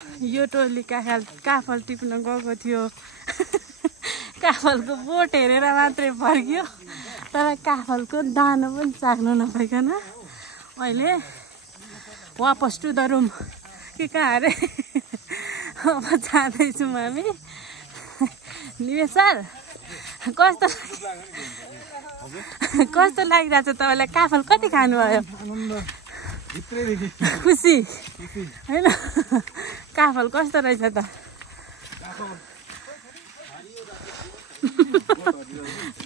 यो टोली काफल टिप्न गएको थियो। काफलको बोट हेरेर मात्रै फर्कियो, तर काफलको दाना पनि चाख्नु नपाइकन अहिले वापस टु द रुम के कहाँ अरे अब जाँदैछौँ हामी। निवेश सर कस्तो लागिरहेको छ तपाईँलाई? काफल कति खानुभयो? खुसी होइन? काफल कस्तो रहेछ त?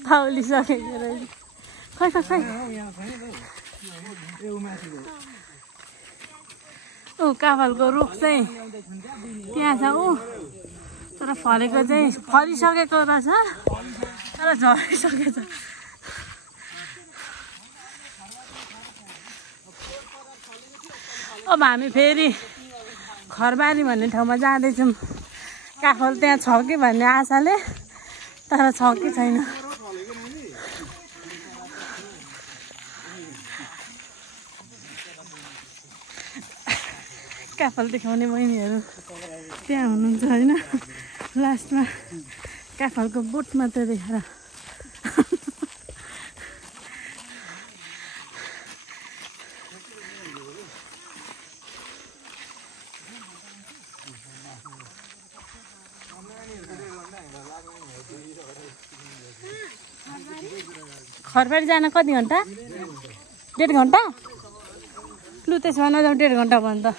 थाउलिसकेको रहेछ। खै खै ऊ काफलको रुख चाहिँ त्यहाँ छ ऊ, तर फलेको चाहिँ फलिसकेको रहेछ, तर झरिसकेछ। अब हामी फेरि खरबारी भन्ने ठाउँमा जाँदैछौँ। काफल त्यहाँ छ कि भन्ने आशाले, तर छ कि छैन। काफल देखाउने बहिनीहरू त्यहाँ हुनुहुन्छ होइन? लास्टमा काफलको बोट मात्रै देखेर खरबारी जान कति घन्टा? 1.5 घन्टा? लु त्यसमा नजाउँ 1.5 घन्टा भन्दा।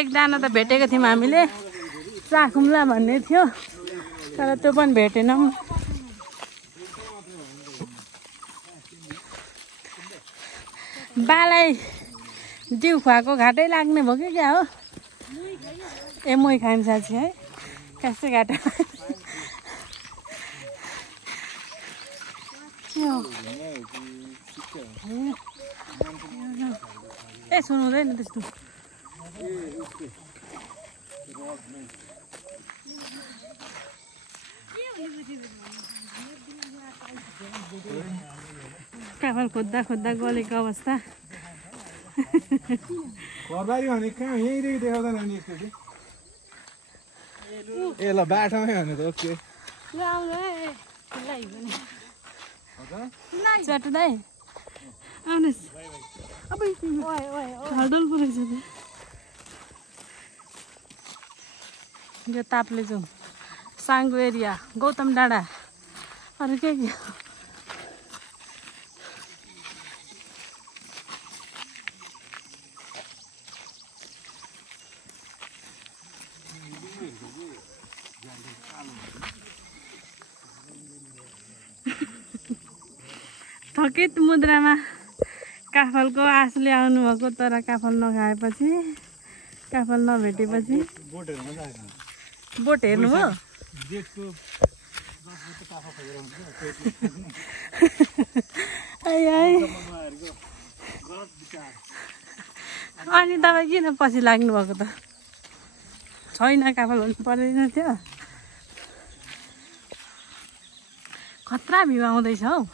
एक दाना त भेटेको थियौँ हामीले, चाखौँला भन्ने थियो, तर त्यो पनि भेटेनौँ। बालाई जिउ खुवाएको घाटै लाग्ने भयो कि क्या हो? ए मै खाइम साँच्ची है, खासै घाटा। ए सुन्नु हुँदैन त्यस्तो। काफल खोज्दा खोज्दा गलेको अवस्था। खरबारी भने कहाँ यहीँदेखि देखाउँदैन नि एकचोटि? ए ल बाटोमै भने त ओके। चटुदाई आउनुहोस्। हडल पो रहेछ त। यो ताप्लेजुङ साङ्गो एरिया, गौतम डाँडा, अरू के के? थकित मुद्रामा काफलको आशले आउनुभएको, तर काफल नखाएपछि, काफल नभेटेपछि बोट हेर्नुभयो? अनि तपाईँ किन पछि लाग्नु भएको त? छैन काफल भन्नु पर्दैन थियो। खतरा भ्यू आउँदैछ हौ।